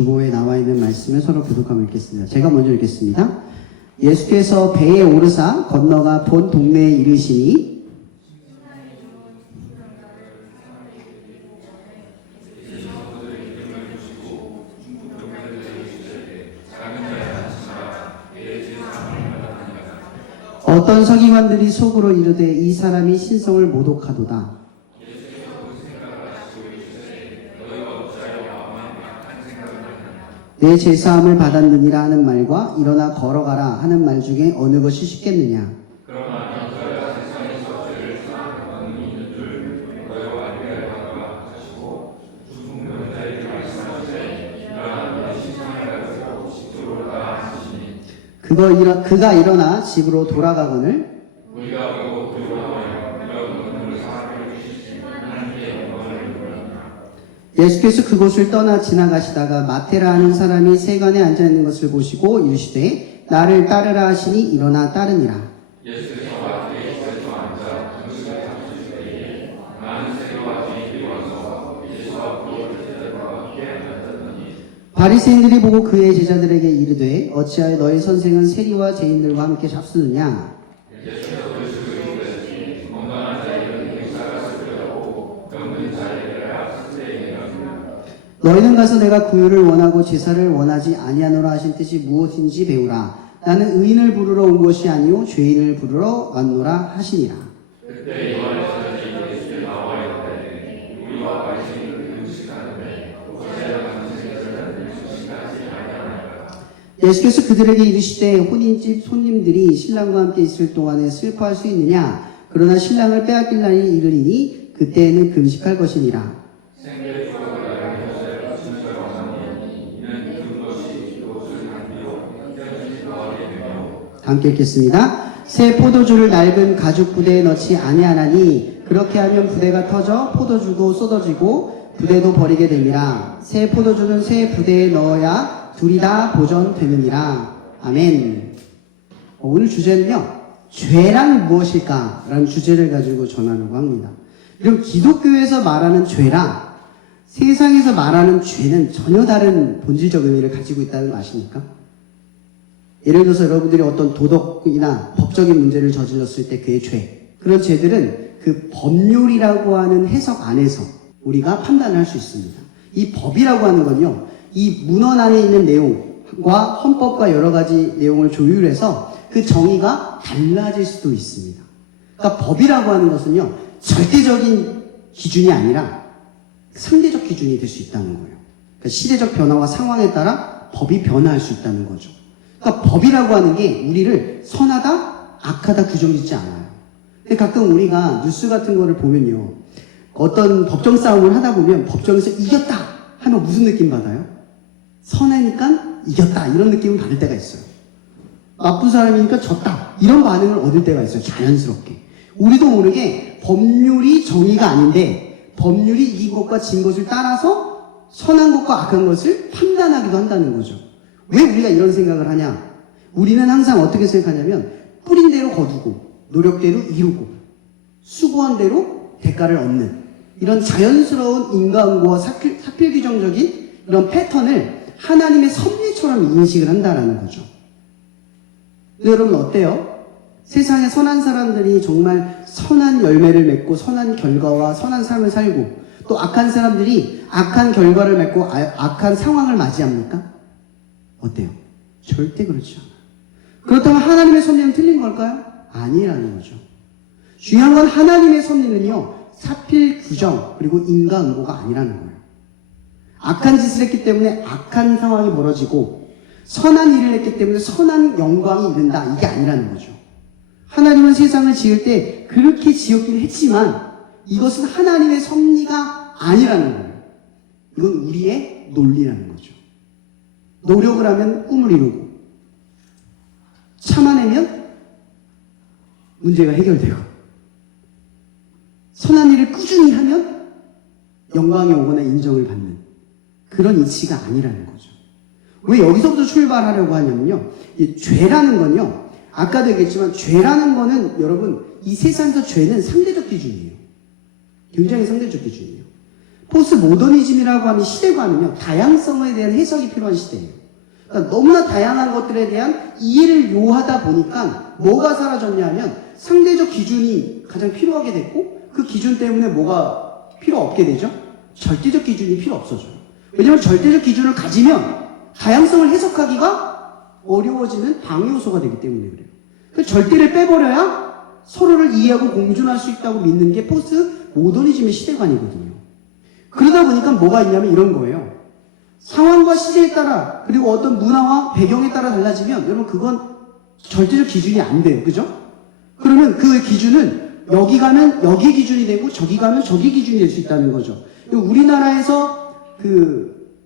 주보에 나와 있는 말씀을 서로 교독하며 읽겠습니다. 제가 먼저 읽겠습니다. 예수께서 배에 오르사 건너가 본 동네에 이르시니 어떤 서기관들이 속으로 이르되 이 사람이 신성을 모독하도다. 내 제사함을 받았느니라 하는 말과 일어나 걸어가라 하는 말 중에 어느 것이 쉽겠느냐. 그가 일어나 집으로 돌아가거늘 예수께서 그곳을 떠나 지나가시다가 마테라 하는 사람이 세관에 앉아있는 것을 보시고 이르시되 나를 따르라 하시니 일어나 따르니라. 바리새인들이 보고 그의 제자들에게 이르되 어찌하여 너희 선생은 세리와 죄인들과 함께 잡수느냐. 너희는 가서 내가 구유를 원하고 제사를 원하지 아니하노라 하신 뜻이 무엇인지 배우라. 나는 의인을 부르러 온 것이 아니요 죄인을 부르러 왔노라 하시니라. 예수께서 그들에게 이르시되 혼인집 손님들이 신랑과 함께 있을 동안에 슬퍼할 수 있느냐. 그러나 신랑을 빼앗길 날이 이르리니 그때에는 금식할 것이니라. 함께 읽겠습니다. 새 포도주를 낡은 가죽 부대에 넣지 아니하나니 그렇게 하면 부대가 터져 포도주도 쏟아지고 부대도 버리게 됩니다. 새 포도주는 새 부대에 넣어야 둘이 다 보존되느니라. 아멘. 오늘 주제는요, 죄란 무엇일까? 라는 주제를 가지고 전하려고 합니다. 그럼 기독교에서 말하는 죄랑 세상에서 말하는 죄는 전혀 다른 본질적 의미를 가지고 있다는 거 아십니까? 예를 들어서 여러분들이 어떤 도덕이나 법적인 문제를 저질렀을 때 그의 죄, 그런 죄들은 그 법률이라고 하는 해석 안에서 우리가 판단을 할 수 있습니다. 이 법이라고 하는 건요, 이 문헌 안에 있는 내용과 헌법과 여러 가지 내용을 조율해서 그 정의가 달라질 수도 있습니다. 그러니까 법이라고 하는 것은요, 절대적인 기준이 아니라 상대적 기준이 될 수 있다는 거예요. 그러니까 시대적 변화와 상황에 따라 법이 변화할 수 있다는 거죠. 그러니까 법이라고 하는 게 우리를 선하다, 악하다 규정짓지 않아요. 근데 가끔 우리가 뉴스 같은 거를 보면요, 어떤 법정 싸움을 하다 보면 법정에서 이겼다 하면 무슨 느낌 받아요? 선하니까 이겼다 이런 느낌을 받을 때가 있어요. 나쁜 사람이니까 졌다 이런 반응을 얻을 때가 있어요. 자연스럽게. 우리도 모르게 법률이 정의가 아닌데 법률이 이긴 것과 진 것을 따라서 선한 것과 악한 것을 판단하기도 한다는 거죠. 왜 우리가 이런 생각을 하냐? 우리는 항상 어떻게 생각하냐면 뿌린 대로 거두고 노력대로 이루고 수고한 대로 대가를 얻는 이런 자연스러운 인과응보와 사필규정적인 이런 패턴을 하나님의 섭리처럼 인식을 한다라는 거죠. 근데 여러분 어때요? 세상에 선한 사람들이 정말 선한 열매를 맺고 선한 결과와 선한 삶을 살고 또 악한 사람들이 악한 결과를 맺고 악한 상황을 맞이합니까? 어때요? 절대 그렇지 않아요. 그렇다면 하나님의 섭리는 틀린 걸까요? 아니라는 거죠. 중요한 건 하나님의 섭리는요, 사필 규정 그리고 인과응보가 아니라는 거예요. 악한 짓을 했기 때문에 악한 상황이 벌어지고 선한 일을 했기 때문에 선한 영광이 이른다, 이게 아니라는 거죠. 하나님은 세상을 지을 때 그렇게 지었긴 했지만 이것은 하나님의 섭리가 아니라는 거예요. 이건 우리의 논리라는 거죠. 노력을 하면 꿈을 이루고 참아내면 문제가 해결되고 선한 일을 꾸준히 하면 영광이 오거나 인정을 받는 그런 이치가 아니라는 거죠. 왜 여기서부터 출발하려고 하냐면요, 이 죄라는 건요, 아까도 얘기했지만 죄라는 거는 여러분 이 세상에서 죄는 상대적 기준이에요. 굉장히 상대적 기준이에요. 포스트 모더니즘이라고 하는 시대관은요, 다양성에 대한 해석이 필요한 시대예요. 그러니까 너무나 다양한 것들에 대한 이해를 요하다 보니까 뭐가 사라졌냐면 상대적 기준이 가장 필요하게 됐고 그 기준 때문에 뭐가 필요 없게 되죠? 절대적 기준이 필요 없어져요. 왜냐하면 절대적 기준을 가지면 다양성을 해석하기가 어려워지는 방해 요소가 되기 때문에 그래요. 그 절대를 빼버려야 서로를 이해하고 공존할 수 있다고 믿는 게 포스트 모더니즘의 시대관이거든요. 그러다 보니까 뭐가 있냐면 이런 거예요. 상황과 시대에 따라 그리고 어떤 문화와 배경에 따라 달라지면 여러분 그건 절대적 기준이 안 돼요. 그죠? 그러면 그 기준은 여기 가면 여기 기준이 되고 저기 가면 저기 기준이 될 수 있다는 거죠. 우리나라에서 그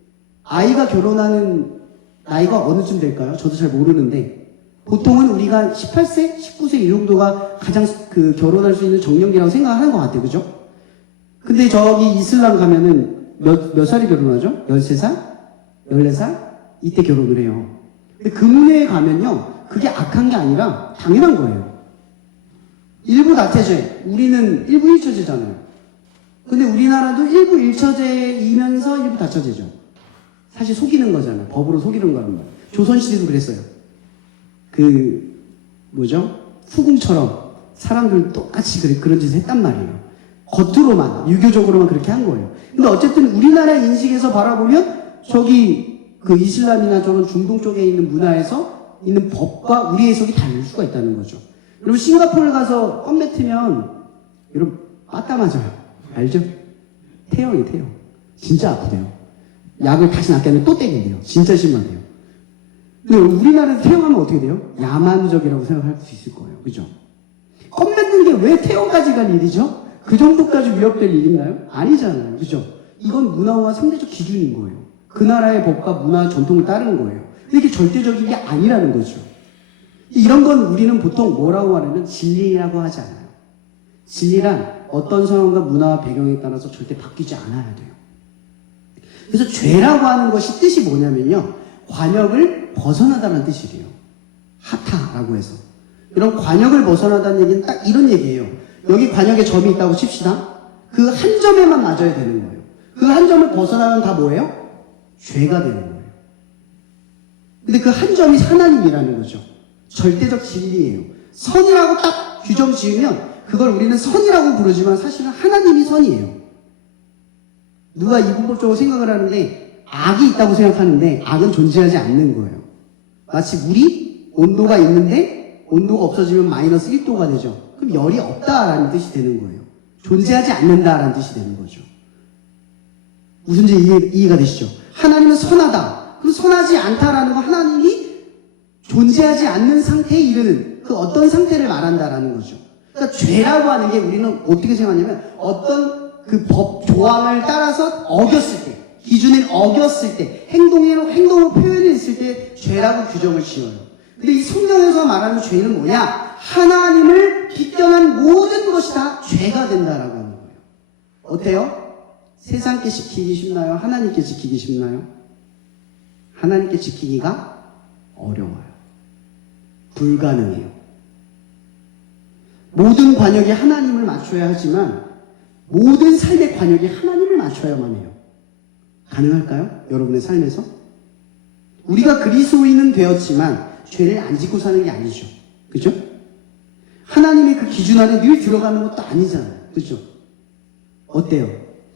아이가 결혼하는 나이가 어느쯤 될까요? 저도 잘 모르는데 보통은 우리가 18세, 19세 이 정도가 가장 그 결혼할 수 있는 정년기라고 생각하는 것 같아요. 그죠? 근데 저기 이슬람 가면은 몇 살이 결혼하죠? 13살? 14살? 이때 결혼을 해요. 근데 그 문화에 가면요, 그게 악한 게 아니라 당연한 거예요. 일부 다태제, 우리는 일부 일처제잖아요. 근데 우리나라도 일부 일처제이면서 일부 다처제죠. 사실 속이는 거잖아요. 법으로 속이는 거란 말이에요. 조선시대도 그랬어요. 후궁처럼 사람들 똑같이 그런 짓을 했단 말이에요. 겉으로만, 유교적으로만 그렇게 한 거예요. 근데 어쨌든 우리나라 인식에서 바라보면 저기 그 이슬람이나 저런 중동 쪽에 있는 문화에서 있는 법과 우리 해석이 다를 수가 있다는 거죠. 여러분 싱가포르 가서 껌 뱉으면 여러분 빠따 맞아요. 알죠? 태형이에요, 태형. 진짜 아프대요. 약을 다시 낫게 하면 또 때린대요. 진짜 심하대요. 근데 우리나라에서 태형하면 어떻게 돼요? 야만적이라고 생각할 수 있을 거예요. 그죠? 껌 뱉는 게 왜 태형까지 갈 일이죠? 그 정도까지 위협될 일인가요? 아니잖아요. 그죠? 이건 문화와 상대적 기준인 거예요. 그 나라의 법과 문화 전통을 따르는 거예요. 근데 이게 절대적인 게 아니라는 거죠. 이런 건 우리는 보통 뭐라고 하냐면 진리라고 하지 않아요. 진리란 어떤 상황과 문화와 배경에 따라서 절대 바뀌지 않아야 돼요. 그래서 죄라고 하는 것이 뜻이 뭐냐면요. 관역을 벗어나다는 뜻이래요. 하타라고 해서. 이런 관역을 벗어나다는 얘기는 딱 이런 얘기예요. 여기 관역에 점이 있다고 칩시다. 그 한 점에만 맞아야 되는 거예요. 그 한 점을 벗어나면 다 뭐예요? 죄가 되는 거예요. 근데 그 한 점이 하나님이라는 거죠. 절대적 진리예요. 선이라고 딱 규정 지으면 그걸 우리는 선이라고 부르지만 사실은 하나님이 선이에요. 누가 이분법적으로 생각을 하는데 악이 있다고 생각하는데 악은 존재하지 않는 거예요. 마치 물이 온도가 있는데 온도가 없어지면 마이너스 1도가 되죠. 그럼 열이 없다라는 뜻이 되는 거예요. 존재하지 않는다라는 뜻이 되는 거죠. 무슨 이해가 되시죠? 하나님은 선하다. 그럼 선하지 않다라는 건 하나님이 존재하지 않는 상태에 이르는 그 어떤 상태를 말한다라는 거죠. 그러니까 죄라고 하는 게 우리는 어떻게 생각하냐면 어떤 그 법 조항을 따라서 어겼을 때, 기준을 어겼을 때, 행동으로 표현했을 때 죄라고 규정을 지어요. 근데 이 성경에서 말하는 죄는 뭐냐? 하나님을 빗겨난 모든 것이 다 죄가 된다라고 하는 거예요. 어때요? 세상께 지키기 쉽나요? 하나님께 지키기 쉽나요? 하나님께 지키기가 어려워요. 불가능해요. 모든 관역이 하나님을 맞춰야 하지만 모든 삶의 관역이 하나님을 맞춰야만 해요. 가능할까요? 여러분의 삶에서? 우리가 그리스도인은 되었지만 죄를 안 짓고 사는 게 아니죠. 그죠? 하나님의 그 기준 안에 늘 들어가는 것도 아니잖아요. 그죠? 어때요?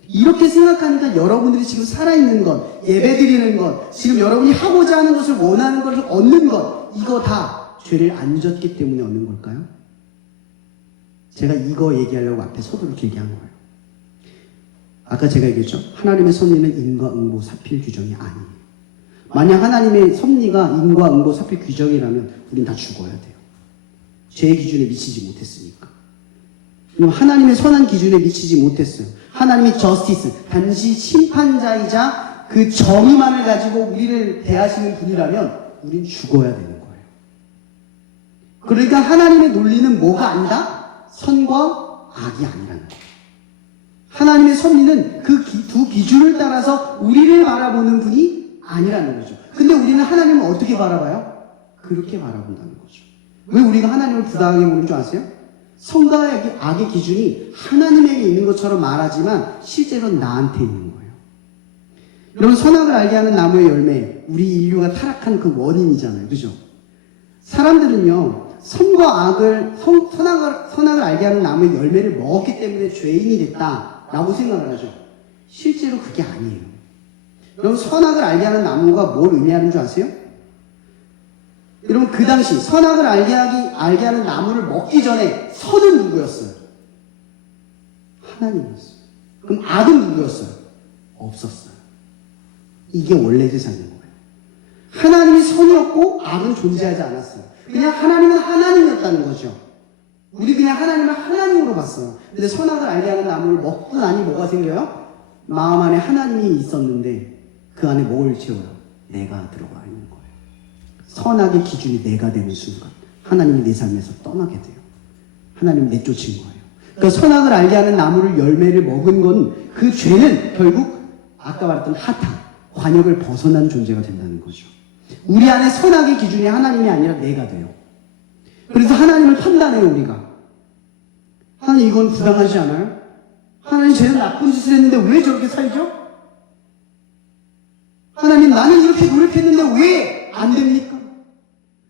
이렇게 생각하니까 여러분들이 지금 살아있는 것, 예배드리는 것, 지금 여러분이 하고자 하는 것을 원하는 것을 얻는 것, 이거 다 죄를 안 졌기 때문에 얻는 걸까요? 제가 이거 얘기하려고 앞에 서두를 길게 한 거예요. 아까 제가 얘기했죠. 하나님의 섭리는 인과 응보 사필 규정이 아니에요. 만약 하나님의 섭리가 인과 응보 사필 규정이라면 우린 다 죽어야 돼요. 죄의 기준에 미치지 못했으니까. 그럼 하나님의 선한 기준에 미치지 못했어요. 하나님이 저스티스, 단지 심판자이자 그 정의만을 가지고 우리를 대하시는 분이라면 우린 죽어야 되는 거예요. 그러니까 하나님의 논리는 뭐가 아니다? 선과 악이 아니라는 거예요. 하나님의 섭리는 그 두 기준을 따라서 우리를 바라보는 분이 아니라는 거죠. 근데 우리는 하나님을 어떻게 바라봐요? 그렇게 바라본다는 거죠. 왜 우리가 하나님을 부당하게 보는 줄 아세요? 선과 악의 기준이 하나님에게 있는 것처럼 말하지만 실제로 나한테 있는 거예요. 여러분, 선악을 알게 하는 나무의 열매, 우리 인류가 타락한 그 원인이잖아요. 그죠? 사람들은요, 선악을 알게 하는 나무의 열매를 먹었기 때문에 죄인이 됐다라고 생각을 하죠. 실제로 그게 아니에요. 여러분, 선악을 알게 하는 나무가 뭘 의미하는 줄 아세요? 여러분, 그 당시 선악을 알게 하는 나무를 먹기 전에 선은 누구였어요? 하나님이었어요. 그럼 악은 누구였어요? 없었어요. 이게 원래 세상인 거예요. 하나님이 선이었고 악은 존재하지 않았어요. 그냥 하나님은 하나님이었다는 거죠. 우리 그냥 하나님을 하나님으로 봤어요. 근데 선악을 알게 하는 나무를 먹고 나니 뭐가 생겨요? 마음 안에 하나님이 있었는데 그 안에 뭘 채워요? 내가 들어가 있는 거예요. 선악의 기준이 내가 되는 순간 하나님이 내 삶에서 떠나게 돼요. 하나님이 내쫓은 거예요. 그러니까 선악을 알게 하는 나무를 열매를 먹은 건 그 죄는 결국 아까 말했던 하타, 관역을 벗어난 존재가 된다는 거죠. 우리 안에 선악의 기준이 하나님이 아니라 내가 돼요. 그래서 하나님을 판단해요, 우리가. 하나님, 이건 부당하지 않아요? 하나님, 쟤는 나쁜 짓을 했는데 왜 저렇게 살죠? 하나님, 나는 이렇게 노력했는데 왜 안 됩니까?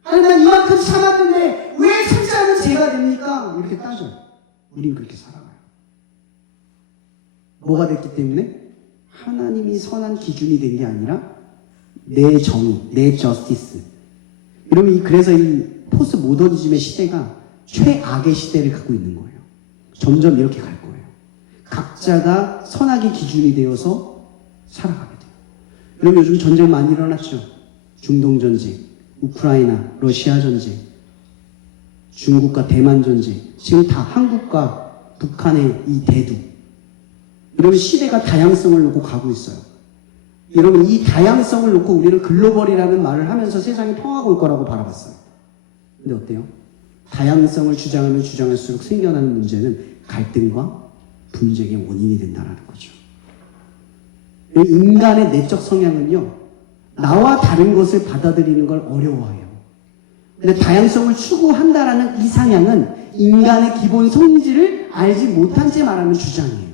하나님, 난 이만큼 참았는데 왜 참지 않은 죄가 됩니까? 이렇게 따져요. 우린 그렇게 살아가요. 뭐가 됐기 때문에? 하나님이 선한 기준이 된 게 아니라 내 정의, 내 저스티스. 여러분, 그래서 이 포스트 모더니즘의 시대가 최악의 시대를 갖고 있는 거예요. 점점 이렇게 갈 거예요. 각자가 선악의 기준이 되어서 살아가게 돼요. 여러분, 요즘 전쟁 많이 일어났죠? 중동 전쟁, 우크라이나, 러시아 전쟁, 중국과 대만 전쟁, 지금 다 한국과 북한의 이 대두. 여러분, 시대가 다양성을 놓고 가고 있어요. 여러분, 이 다양성을 놓고 우리는 글로벌이라는 말을 하면서 세상이 평화가 올 거라고 바라봤어요. 근데 어때요? 다양성을 주장하면 주장할수록 생겨나는 문제는 갈등과 분쟁의 원인이 된다는 거죠. 인간의 내적 성향은요, 나와 다른 것을 받아들이는 걸 어려워해요. 근데 다양성을 추구한다라는 이 상향은 인간의 기본 성질을 알지 못한 채 말하는 주장이에요.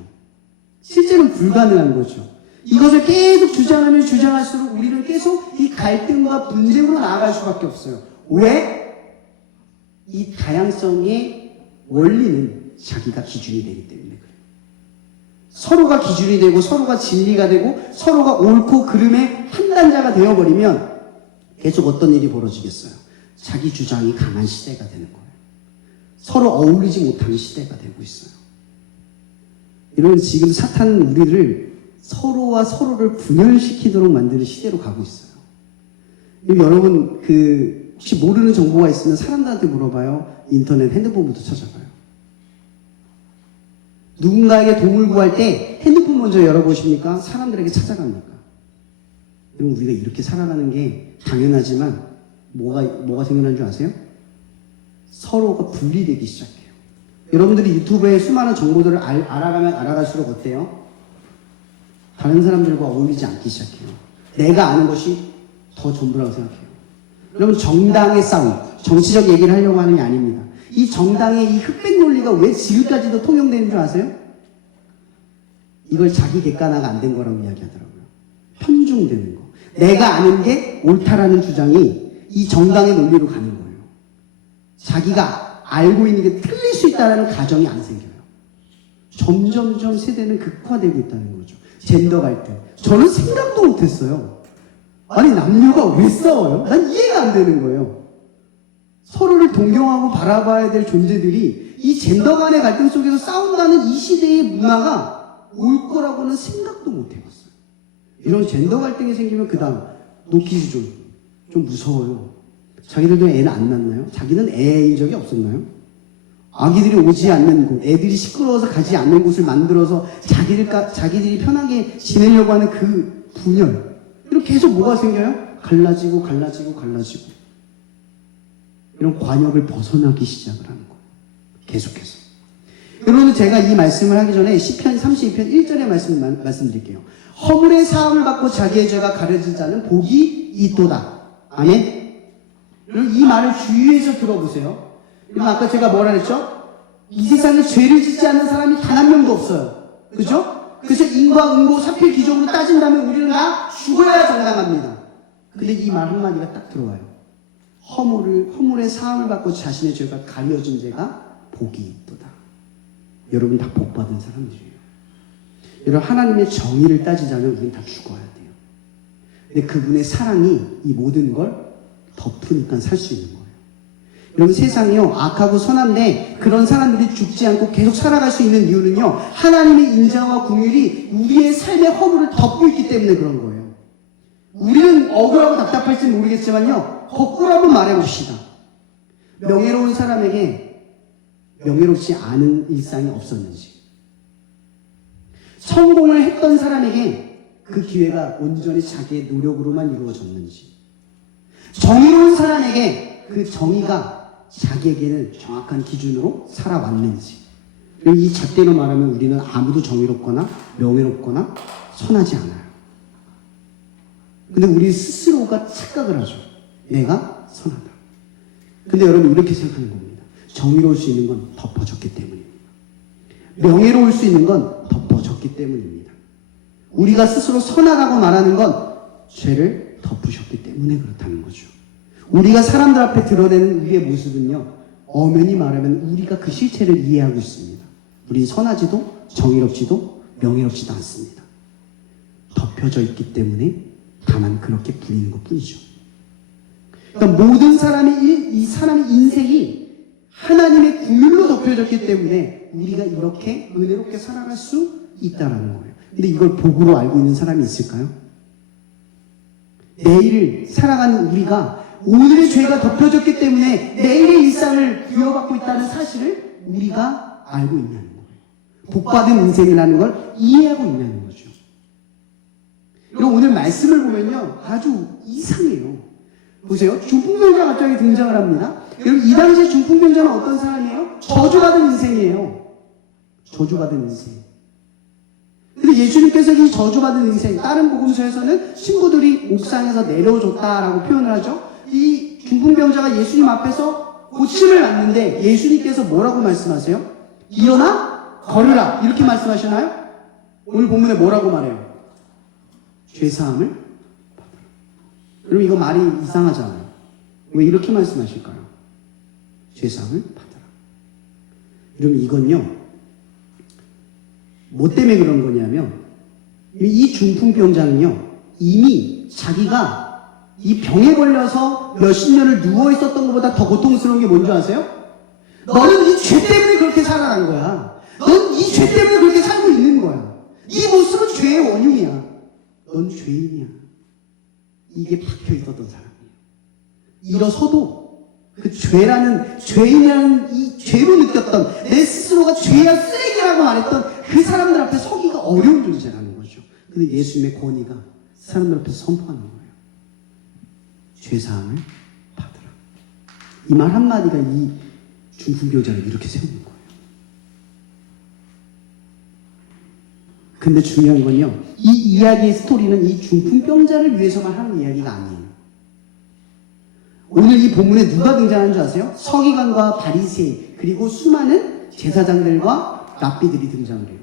실제로는 불가능한 거죠. 이것을 계속 주장하면 주장할수록 우리는 계속 이 갈등과 분쟁으로 나아갈 수밖에 없어요. 왜? 이 다양성의 원리는 자기가 기준이 되기 때문에 그래요. 서로가 기준이 되고 서로가 진리가 되고 서로가 옳고 그름의 판단자가 되어버리면 계속 어떤 일이 벌어지겠어요? 자기 주장이 강한 시대가 되는 거예요. 서로 어울리지 못하는 시대가 되고 있어요. 이런 지금 사탄은 우리를 서로와 서로를 분열시키도록 만드는 시대로 가고 있어요. 여러분, 혹시 모르는 정보가 있으면 사람들한테 물어봐요. 인터넷, 핸드폰부터 찾아봐요. 누군가에게 도움을 구할 때 핸드폰 먼저 열어보십니까? 사람들에게 찾아갑니까? 여러분, 우리가 이렇게 살아가는 게 당연하지만 뭐가 생겨난 줄 아세요? 서로가 분리되기 시작해요. 여러분들이 유튜브에 수많은 정보들을 알아가면 알아갈수록 어때요? 다른 사람들과 어울리지 않기 시작해요. 내가 아는 것이 더 전부라고 생각해요. 여러분, 정당의 싸움, 정치적 얘기를 하려고 하는 게 아닙니다. 이 정당의 이 흑백 논리가 왜 지금까지도 통용되는 줄 아세요? 이걸 자기 객관화가 안 된 거라고 이야기하더라고요. 편중되는 거. 내가 아는 게 옳다라는 주장이 이 정당의 논리로 가는 거예요. 자기가 알고 있는 게 틀릴 수 있다는 가정이 안 생겨요. 점점점 세대는 극화되고 있다는 거죠. 젠더 갈등. 저는 생각도 못했어요. 아니, 남녀가 왜 싸워요? 난 이해가 안 되는 거예요. 서로를 동경하고 바라봐야 될 존재들이 이 젠더 간의 갈등 속에서 싸운다는 이 시대의 문화가 올 거라고는 생각도 못 해봤어요. 이런 젠더 갈등이 생기면 그 다음 노키즈 좀 무서워요. 자기들도 애는 안 낳나요? 자기는 애인 적이 없었나요? 아기들이 오지 않는 곳, 애들이 시끄러워서 가지 않는 곳을 만들어서 자기들이 편하게 지내려고 하는 그 분열. 이렇게 계속 뭐가 생겨요? 갈라지고. 이런 관역을 벗어나기 시작을 하는 거예요. 계속해서. 여러분, 제가 이 말씀을 하기 전에 시편 32편 1절의 말씀드릴게요. 허물의 사함을 받고 자기의 죄가 가려진 자는 복이 있도다. 아멘? 여러분, 이 말을 주의해서 들어보세요. 여러분, 아까 제가 뭐라 그랬죠? 이 세상에 죄를 짓지 않는 사람이 단 한 명도 없어요. 그죠? 그래서 인과 응고 사필 기종으로 따진다면 우리는 다 죽어야 정당합니다. 근데 이 말 한마디가 딱 들어와요. 허물의 사함을 받고 자신의 죄가 가려진 죄가 복이 있도다. 여러분 다 복받은 사람들이에요. 여러분 하나님의 정의를 따지자면 우리는 다 죽어야 돼요. 근데 그분의 사랑이 이 모든 걸 덮으니까 살 수 있는 거예요. 여러분 세상이요 악하고 선한데 그런 사람들이 죽지 않고 계속 살아갈 수 있는 이유는요 하나님의 인자와 긍휼이 우리의 삶의 허물을 덮고 있기 때문에 그런 거예요. 우리는 억울하고 답답할지 모르겠지만요 거꾸로 한번 말해봅시다. 명예로운 사람에게 명예롭지 않은 일상이 없었는지, 성공을 했던 사람에게 그 기회가 온전히 자기의 노력으로만 이루어졌는지, 정의로운 사람에게 그 정의가 자기에게는 정확한 기준으로 살아왔는지. 이 잣대로 말하면 우리는 아무도 정의롭거나 명예롭거나 선하지 않아요. 근데 우리 스스로가 착각을 하죠. 내가 선하다. 근데 여러분 이렇게 생각하는 겁니다. 정의로울 수 있는 건 덮어졌기 때문입니다. 명예로울 수 있는 건 덮어졌기 때문입니다. 우리가 스스로 선하다고 말하는 건 죄를 덮으셨기 때문에 그렇다는 거죠. 우리가 사람들 앞에 드러내는 우리의 모습은요 엄연히 말하면 우리가 그 실체를 이해하고 있습니다. 우린 선하지도 정의롭지도 명예롭지도 않습니다. 덮여져 있기 때문에 다만 그렇게 부리는 것 뿐이죠. 그러니까 모든 이 사람의 인생이 하나님의 긍휼로 덮여졌기 때문에 우리가 이렇게 은혜롭게 살아갈 수 있다는 거예요. 근데 이걸 복으로 알고 있는 사람이 있을까요? 내일을 살아가는 우리가 오늘의 죄가 덮여졌기 때문에 내일의 일상을 부여받고 있다는 사실을 우리가 알고 있냐는 거예요. 복받은 인생이라는 걸 이해하고 있냐는 거죠. 그리고 오늘 말씀을 보면요 아주 이상해요. 보세요. 중풍병자가 갑자기 등장을 합니다. 여러분 이 당시에 중풍병자는 어떤 사람이에요? 저주받은 인생이에요. 저주받은 인생. 근데 예수님께서 이 저주받은 인생, 다른 복음서에서는 신부들이 옥상에서 내려줬다라고 표현을 하죠. 이 중풍병자가 예수님 앞에서 고침을 받는데 예수님께서 뭐라고 말씀하세요? 일어나 걸으라 이렇게 말씀하시나요? 오늘 본문에 뭐라고 말해요? 죄사함을 받으라. 여러분 이거 말이 이상하잖아요. 왜 이렇게 말씀하실까요? 죄사함을 받으라. 여러분 이건요 뭐 때문에 그런 거냐면 이 중풍병자는요 이미 자기가 이 병에 걸려서 몇십 년을 누워 있었던 것보다 더 고통스러운 게 뭔지 아세요? 너는 이 죄 때문에 그렇게 살아난 거야. 넌 이 죄 때문에 그렇게 살고 있는 거야. 이 모습은 죄의 원흉이야. 넌 죄인이야. 이게 박혀 있었던 사람이에요. 일어서도 그 죄인이라는 이 죄로 느꼈던 내 스스로가 죄야 쓰레기라고 말했던 그 사람들 앞에 서기가 어려운 존재라는 거죠. 근데 예수님의 권위가 사람들 앞에서 선포하는 거예요. 죄사함을 받으라. 이 말 한마디가 이 중풍병자를 이렇게 세우는 거예요. 근데 중요한 건요, 이 이야기의 스토리는 이 중풍병자를 위해서만 하는 이야기가 아니에요. 오늘 이 본문에 누가 등장하는 줄 아세요? 서기관과 바리새인 그리고 수많은 제사장들과 랍비들이 등장을 해요.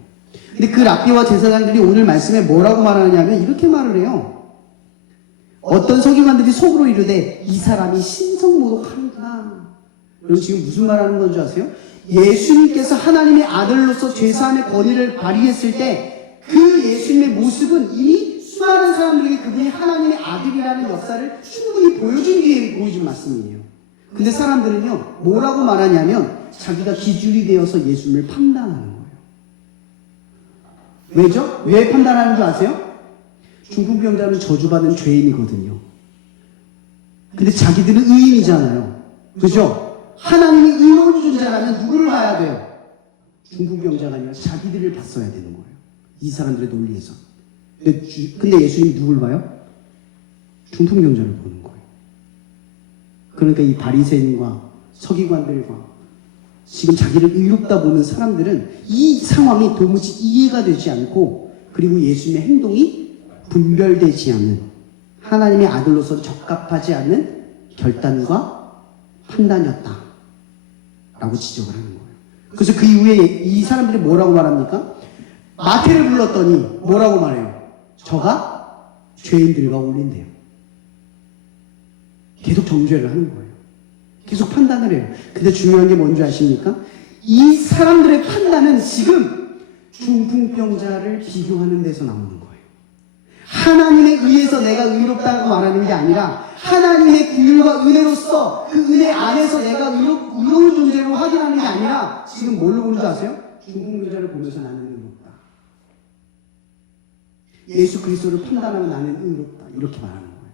근데 그 랍비와 제사장들이 오늘 말씀에 뭐라고 말하느냐면 이렇게 말을 해요. 어떤 서기관들이 속으로 이르되 이 사람이 신성모독하는구나. 여러분 지금 무슨 말하는 건지 아세요? 예수님께서 하나님의 아들로서 죄사함의 권위를 발휘했을 때 그 예수님의 모습은 이미 수많은 사람들에게 그분이 하나님의 아들이라는 역사를 충분히 보여준 뒤에 보여준 말씀이에요. 근데 사람들은요 뭐라고 말하냐면 자기가 기준이 되어서 예수님을 판단하는 거예요. 왜죠? 왜 판단하는 줄 아세요? 중풍병자는 저주받은 죄인이거든요. 근데 자기들은 의인이잖아요. 그죠? 하나님이 의로운 존재라면 누구를 봐야 돼요? 중풍병자가 아니라 자기들을 봤어야 되는 거예요. 이 사람들의 논리에서. 근데 예수님이 누굴 봐요? 중풍병자를 보는 거예요. 그러니까 이 바리새인과 서기관들과 지금 자기를 의롭다 보는 사람들은 이 상황이 도무지 이해가 되지 않고 그리고 예수님의 행동이 분별되지 않는 하나님의 아들로서 적합하지 않은 결단과 판단이었다 라고 지적을 하는 거예요. 그래서 그 이후에 이 사람들이 뭐라고 말합니까? 마태를 불렀더니 뭐라고 말해요? 저가 죄인들과 어울린대요. 계속 정죄를 하는 거예요. 계속 판단을 해요. 근데 중요한 게 뭔지 아십니까? 이 사람들의 판단은 지금 중풍병자를 비교하는 데서 나오는 거예요. 하나님에 의해서 내가 의롭다고 말하는 게 아니라 하나님의 긍휼과 은혜로서 그 은혜 안에서 내가 의로운 존재로 확인하는 게 아니라 지금 뭘로 보는 줄 아세요? 중풍병자를 보면서 나는 의롭다. 예수 그리스도를 판단하면 나는 의롭다. 이렇게 말하는 거예요.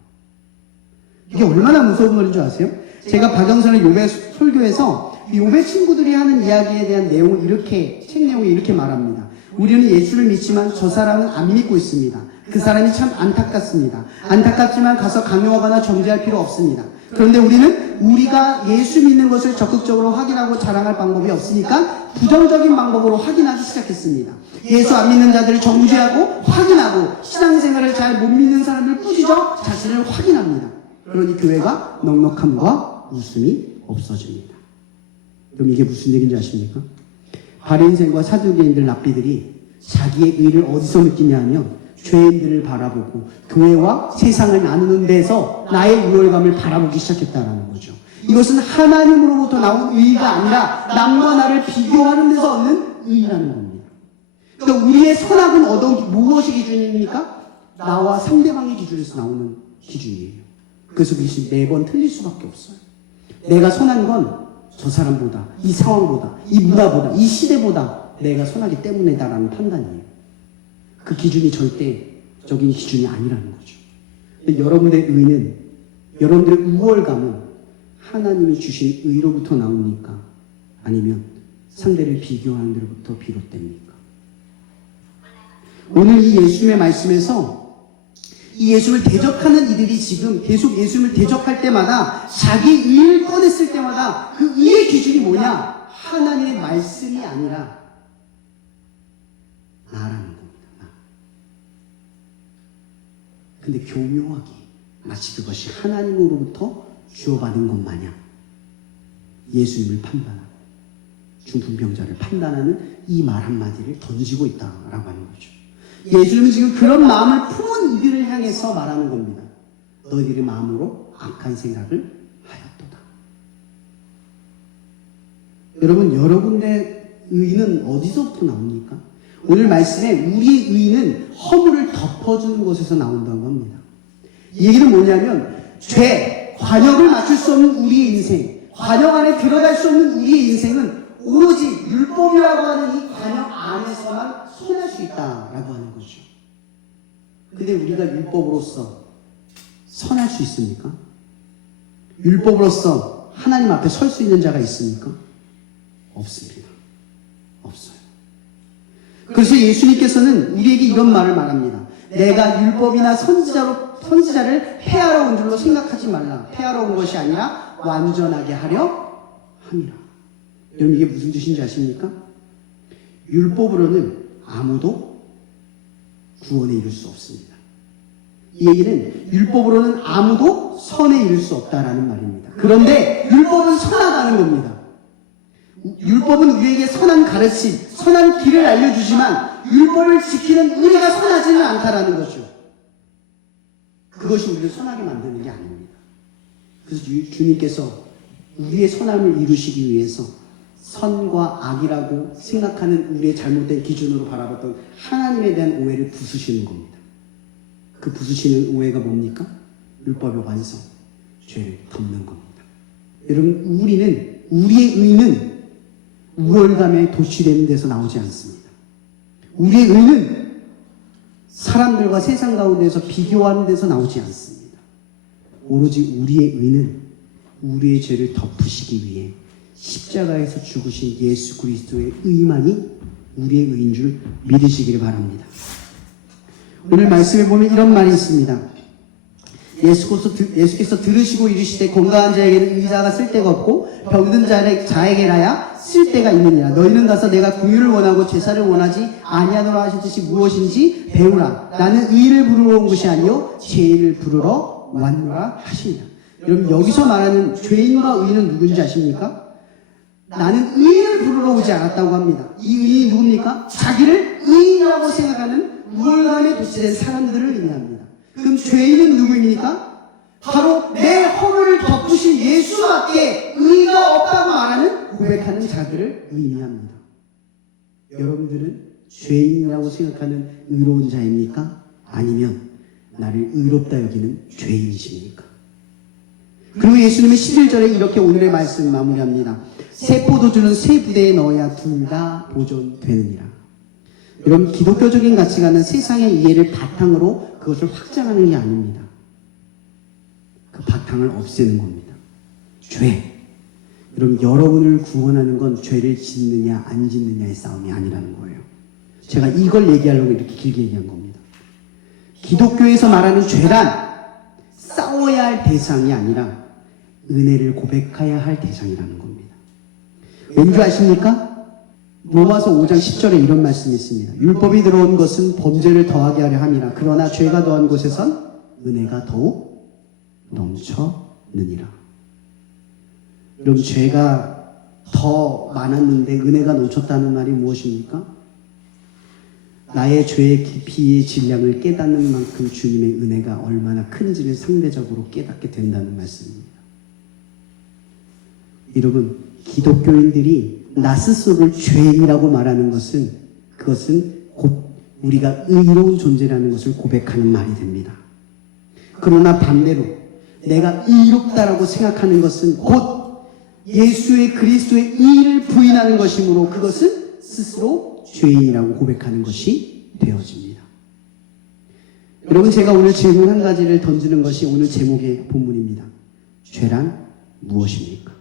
이게 얼마나 무서운 말인 줄 아세요? 제가 박영선의 요배 설교에서 요배 친구들이 하는 이야기에 대한 내용을 이렇게, 책 내용에 이렇게 말합니다. 우리는 예수를 믿지만 저 사람은 안 믿고 있습니다. 그 사람이 참 안타깝습니다. 안타깝지만 가서 강요하거나 정죄할 필요 없습니다. 그런데 우리는 우리가 예수 믿는 것을 적극적으로 확인하고 자랑할 방법이 없으니까 부정적인 방법으로 확인하기 시작했습니다. 예수 안 믿는 자들을 정죄하고 확인하고 신앙생활을 잘 못 믿는 사람들 꾸짖어 자신을 확인합니다. 그러니 교회가 넉넉함과 웃음이 없어집니다. 그럼 이게 무슨 얘기인지 아십니까? 바리새인과 사두개인들 랍비들이 자기의 의를 어디서 느끼냐 하면 죄인들을 바라보고 교회와 세상을 나누는 데서 나의 우월감을 바라보기 시작했다는 거죠. 이것은 하나님으로부터 나온 의가 아니라 남과 나를 비교하는 데서 얻는 의라는 겁니다. 그러니까 우리의 선악은 무엇이 기준입니까? 나와 상대방의 기준에서 나오는 기준이에요. 그래서 그것이 매번 틀릴 수밖에 없어요. 내가 선한 건 저 사람보다, 이 상황보다, 이 문화보다, 이 시대보다 내가 선하기 때문이다라는 판단이에요. 그 기준이 절대적인 기준이 아니라는 거죠. 근데 여러분의 의는, 여러분들의 우월감은 하나님이 주신 의로부터 나옵니까? 아니면 상대를 비교하는 데로부터 비롯됩니까? 오늘 이 예수님의 말씀에서 이 예수를 대적하는 이들이 지금 계속 예수를 대적할 때마다 자기 의를 꺼냈을 때마다 그 의의 기준이 뭐냐? 하나님의 말씀이 아니라 나라는 겁니다. 나. 근데 교묘하게 마치 그것이 하나님으로부터 주어받은 것 마냥 예수님을 판단하고 중풍병자를 판단하는 이 말 한마디를 던지고 있다라고 하는 거죠. 예수님은 지금 그런 마음을 품은 이들을 향해서 말하는 겁니다. 너희들의 마음으로 악한 생각을 하였도다. 여러분, 여러분의 의는 어디서부터 나옵니까? 오늘 말씀에 우리의 의는 허물을 덮어주는 것에서 나온다는 겁니다. 이 얘기는 뭐냐면 죄, 관역을 맞출 수 없는 우리의 인생, 관역 안에 들어갈 수 없는 우리의 인생은 오로지 율법이라고 하는 이 관역 안에서만 선할 수 있다라고 하는 거죠. 근데 우리가 율법으로서 선할 수 있습니까? 율법으로서 하나님 앞에 설 수 있는 자가 있습니까? 없습니다. 없어요. 그래서 예수님께서는 우리에게 이런 말을 말합니다. 내가 율법이나 선지자를 폐하러 온 줄로 생각하지 말라. 폐하러 온 것이 아니라 완전하게 하려 함이라. 여러분, 이게 무슨 뜻인지 아십니까? 율법으로는 아무도 구원에 이를 수 없습니다. 이 얘기는 율법으로는 아무도 선에 이를 수 없다라는 말입니다. 그런데 율법은 선하다는 겁니다. 율법은 우리에게 선한 가르침, 선한 길을 알려주지만 율법을 지키는 우리가 선하지는 않다라는 거죠. 그것이 우리를 선하게 만드는 게 아닙니다. 그래서 주님께서 우리의 선함을 이루시기 위해서 선과 악이라고 생각하는 우리의 잘못된 기준으로 바라봤던 하나님에 대한 오해를 부수시는 겁니다. 그 부수시는 오해가 뭡니까? 율법의 완성, 죄를 덮는 겁니다. 여러분, 우리의 의는 우월감에 도취되는 데서 나오지 않습니다. 우리의 의는 사람들과 세상 가운데서 비교하는 데서 나오지 않습니다. 오로지 우리의 의는 우리의 죄를 덮으시기 위해 십자가에서 죽으신 예수 그리스도의 의만이 우리의 의인 줄 믿으시기를 바랍니다. 오늘 말씀에 보면 이런 말이 있습니다. 예수께서 들으시고 이르시되 건강한 자에게는 의사가 쓸데가 없고 병든 자에게라야 쓸데가 있느니라. 너희는 가서 내가 긍휼을 원하고 제사를 원하지 아니하노라 하신 뜻이 무엇인지 배우라. 나는 의를 부르러 온 것이 아니요 죄인을 부르러 왔노라 하시니라. 여러분, 여기서 말하는 죄인과 의인은 누군지 아십니까? 나는 의를 의인을 부르러 오지 않았다고 합니다. 이 의인이 누굽니까? 자기를 의인이라고 생각하는 우월감에 도취된 사람들을 의미합니다. 그럼 죄인은 누구입니까? 바로 내 허물을 덮으신 예수밖에 의가 없다고 말하는 고백하는 자들을 의미합니다. 여러분들은 죄인이라고 생각하는 의로운 자입니까? 아니면 나를 의롭다 여기는 죄인이십니까? 그리고 예수님은 11절에 이렇게 오늘의 말씀을 마무리합니다. 새 포도주는 새 부대에 넣어야 둘 다 보존되느니라. 여러분, 기독교적인 가치관은 세상의 이해를 바탕으로 그것을 확장하는 게 아닙니다. 그 바탕을 없애는 겁니다. 죄. 여러분, 여러분을 구원하는 건 죄를 짓느냐 안 짓느냐의 싸움이 아니라는 거예요. 제가 이걸 얘기하려고 이렇게 길게 얘기한 겁니다. 기독교에서 말하는 죄란 싸워야 할 대상이 아니라 은혜를 고백해야 할 대상이라는 겁니다. 왠지 아십니까? 로마서 5장 10절에 이런 말씀이 있습니다. 율법이 들어온 것은 범죄를 더하게 하려 함이라. 그러나 죄가 더한 곳에선 은혜가 더욱 넘쳐느니라. 여러분, 죄가 더 많았는데 은혜가 넘쳤다는 말이 무엇입니까? 나의 죄의 깊이의 질량을 깨닫는 만큼 주님의 은혜가 얼마나 큰지를 상대적으로 깨닫게 된다는 말씀입니다. 여러분, 기독교인들이 나 스스로를 죄인이라고 말하는 것은 그것은 곧 우리가 의로운 존재라는 것을 고백하는 말이 됩니다. 그러나 반대로 내가 의롭다라고 생각하는 것은 곧 예수의 그리스도의 의를 부인하는 것이므로 그것은 스스로 죄인이라고 고백하는 것이 되어집니다. 여러분, 제가 오늘 질문 한 가지를 던지는 것이 오늘 제목의 본문입니다. 죄란 무엇입니까?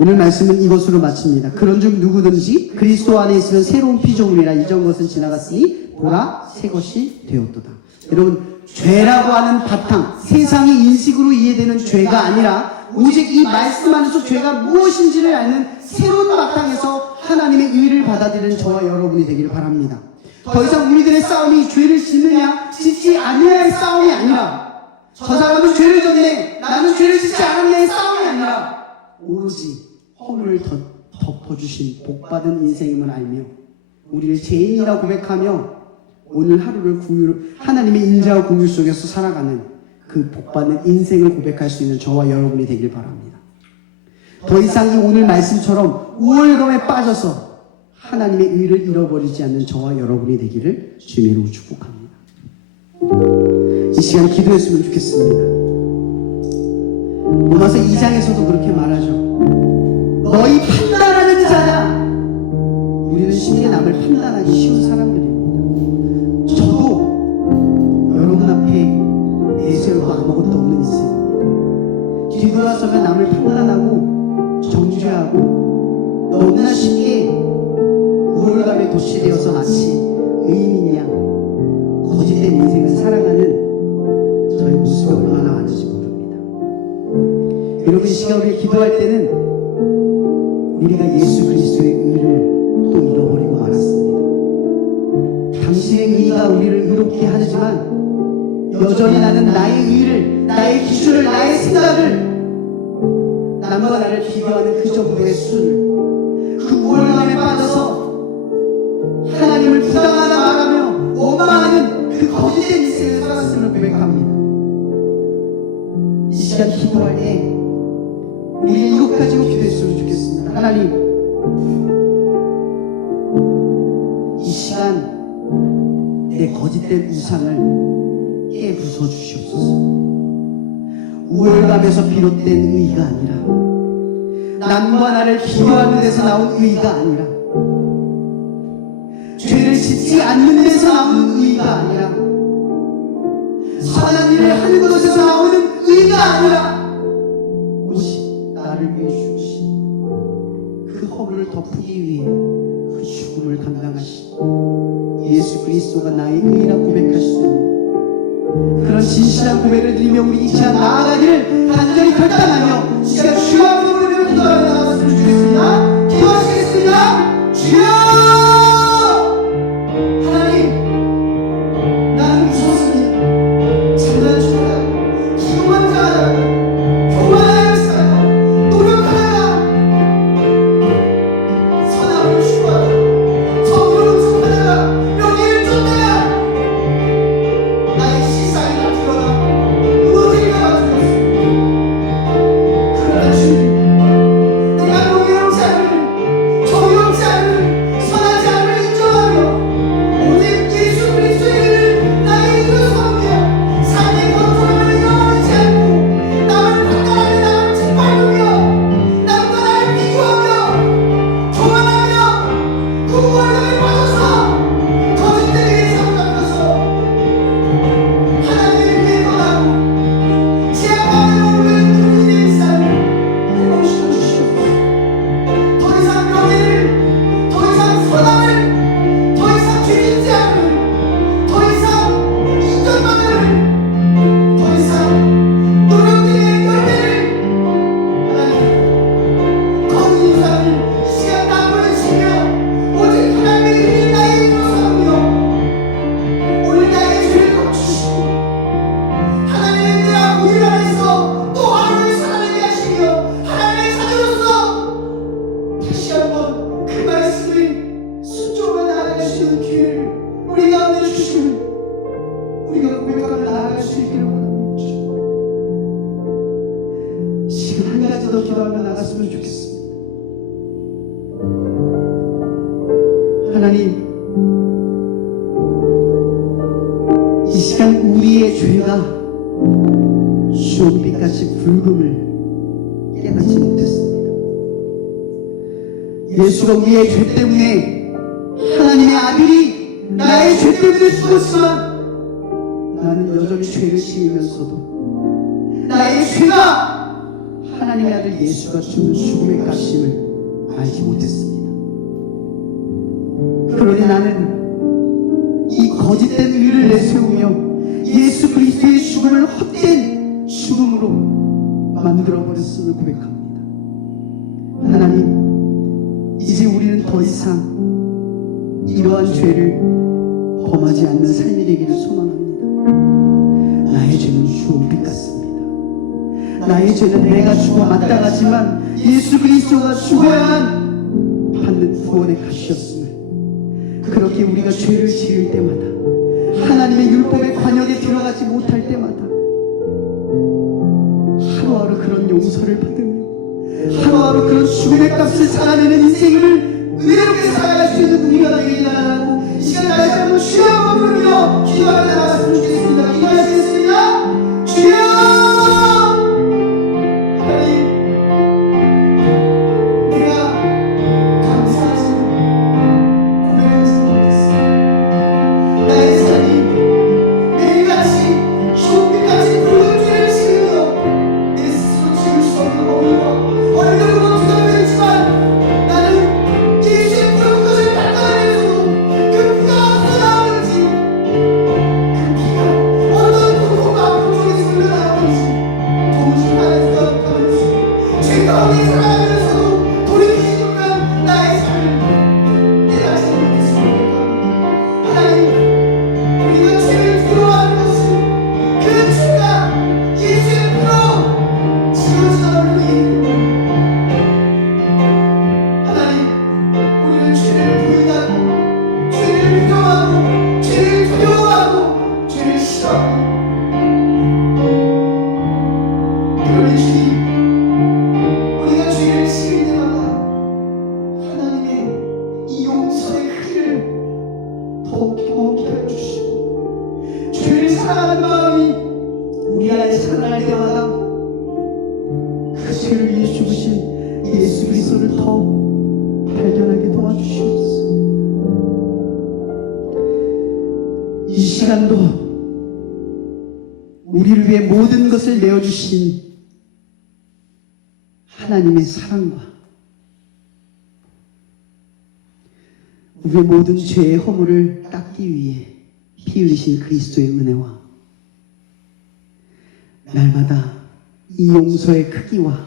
오늘 말씀은 이것으로 마칩니다. 그런즉 누구든지 그리스도 안에 있으면 새로운 피조물이라 이전 것은 지나갔으니 보라 새 것이 되었도다. 여러분, 죄라고 하는 바탕, 세상의 인식으로 이해되는 죄가 아니라 오직 이 말씀 안에서 죄가 무엇인지를 아는 새로운 바탕에서 하나님의 의를 받아들이는 저와 여러분이 되기를 바랍니다. 더 이상 우리들의 싸움이 죄를 짓느냐 짓지 않느냐의 싸움이 아니라 저 사람은 죄를 졌네 나는 죄를 짓지 않았네의 싸움이 아니라 오로지 허물을 덮어주신 복받은 인생임을 알며 우리를 죄인이라고 고백하며 오늘 하루를 하나님의 인자와 긍휼 속에서 살아가는 그 복받는 인생을 고백할 수 있는 저와 여러분이 되길 바랍니다. 더 이상 이 오늘 말씀처럼 우월감에 빠져서 하나님의 의를 잃어버리지 않는 저와 여러분이 되기를 주님으로 축복합니다. 이 시간 기도했으면 좋겠습니다. 로마서 2장에서도 그렇게 말하죠. 너희 판단하는 자냐. 우리는 쉽게 남을 판단하기 쉬운 사람들입니다. 저도 여러분 앞에 내세우고 아무것도 없는 인생입니다. 뒤돌아서면 남을 판단하고 정죄하고 너무나 쉽게 우월감에 도취되어서 마치 의인인 양 거짓된 인생을 살아가는 저의 모습이 얼마나 많은지 모릅니다. 여러분, 이 시간 우리가 기도할 때는 우리가 예수 그리스도의 의를 또 잃어버리고 말았습니다. 당신의 의가 우리를 의롭게 하지만 여전히 나는 나의 의를, 나의 기준을, 나의 생각을 남과 나를 비교하는 그 정도의 수준을 그 우월감에 빠져서 하나님을 부당하다 말하며 원망하는 그 거짓된 인생을 살았음을 고백합니다. 이 시간 기도할 때 우리 이것 가지고 기도했으면 좋겠습니다. 하나님, 이 시간 내 거짓된 우상을 깨부숴 주시옵소서. 우월감에서 비롯된 의가 아니라 남과 나를 비교하는 데서 나온 의가 아니라 죄를 짓지 않는 데서 나오는 의가 아니라 선한 일을 하는 것에서 나오는 의가 아니라 오직 나를 위해 죽으신 그 허물을 덮기 위해 그 죽음을 감당하신 예수 그리스도가 나의 의라고 고백할 수 있는 그런 진실한 고백을 드리며 우리 이 시간 나아가기를 간절히 결단하며 이 시간 주여 앞으로 부르며 기도하며 나아갔으면 좋겠습니다. 기도하시겠습니다. 주여! 하나님, 나는 무섭습니다. 장난치다, 기도만 자하다, 교만하였어요, 노력하다. 하나님, 이 시간 우리의 죄가 주홍빛같이 붉음을 깨닫지 못했습니다. 예수가 우리의 죄 때문에, 하나님의 아들이 나의 죄 때문에 죽었지만 나는 여전히 죄를 지으면서도 나의 죄가 하나님의 아들 예수가 주는 죽음의 값임을 알지 못했습니다. 그러니 나는 이 거짓된 의를 내세우며 예수 그리스도의 죽음을 헛된 죽음으로 만들어버렸음을 고백합니다. 하나님, 이제 우리는 더 이상 이러한 죄를 범하지 않는 삶이 되기를 소망합니다. 나의 죄는 주홍빛 같습니다. 나의 죄는 내가 죽어 마땅하지만 예수 그리스도가 죽어야만 받는 구원의 값이었음을, 그렇게 우리가 죄를 지을 때마다, 하나님의 율법의 관역에 들어가지 못할 때마다 하루하루 그런 용서를 받으며 하루하루 그런 죽음의 값을 살아내는 인생을 은혜롭게 살아갈 수 있는 우리가 되기를 바라고, 이 시간 다시 한번 주여 부르며 기도하며 나갔으면 좋겠습니다. 기도하시겠습니다. 주여! 하나님, 내가 감사하시는 고백했으면 좋겠습니다. 나의 삶이 매일같이 주홍빛같이 붉은 죄를 지으며 내 스스로 지을 수 없는 어려움과 얼굴로 두렵겠지만 나는 예수의 푸른 것을 닦아내면서도 그 피가 어디서 나오는지, 그 피가 어떤 고통과 아픔 속에서 흘러나오는지 도무지 알수 없다면서 죄 가운데 살아가면서도 돌이키지 못한 나의 삶을 깨닫지 못했습니다. 하나님, 우리가 죄를 두려워하는 것은 그 죄가 예수의 피로 지워져버린 이유입니다. 하나님, 우리는 죄를 부인하고 죄를 부정하고 죄를 두려워하고 죄를 싫어하고, 그러니 주님, 우리가 죄를 지을 때마다 하나님의 이 용서의 크기를 더욱 경험케 하여 주시고, 죄를 사랑하는 마음이 우리 안에 살아날 때마다 그 죄를 위해 죽으신 예수 그리스도를 더 발견하게 도와주시옵소서. 이 시간도 우리를 위해 모든 것을 내어주신 하나님의 사랑과 우리의 모든 죄의 허물을 닦기 위해 피 흘리신 그리스도의 은혜와 날마다 이 용서의 크기와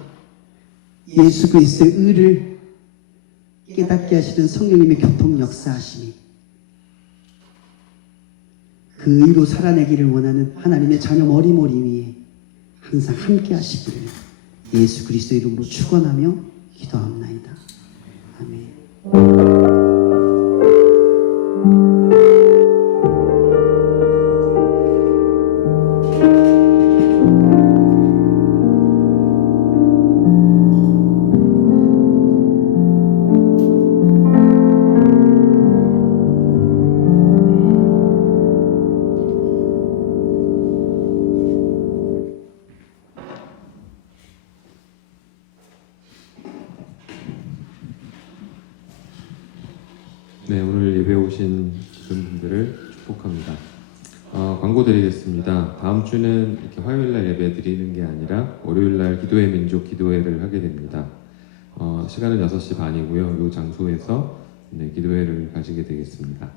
예수 그리스도의 의를 깨닫게 하시는 성령님의 교통 역사하심이, 그 의로 살아내기를 원하는 하나님의 자녀 머리머리 위에 항상 함께 하시기를 예수 그리스도의 이름으로 축원하며 기도합나이다. 아멘. 네, 오늘 예배 오신 모든 분들을 축복합니다. 광고 드리겠습니다. 다음 주는 이렇게 화요일날 예배 드리는 게 아니라 월요일날 기도의 민족 기도회를 하게 됩니다. 시간은 6시 반이고요. 이 장소에서 기도회를 가지게 되겠습니다.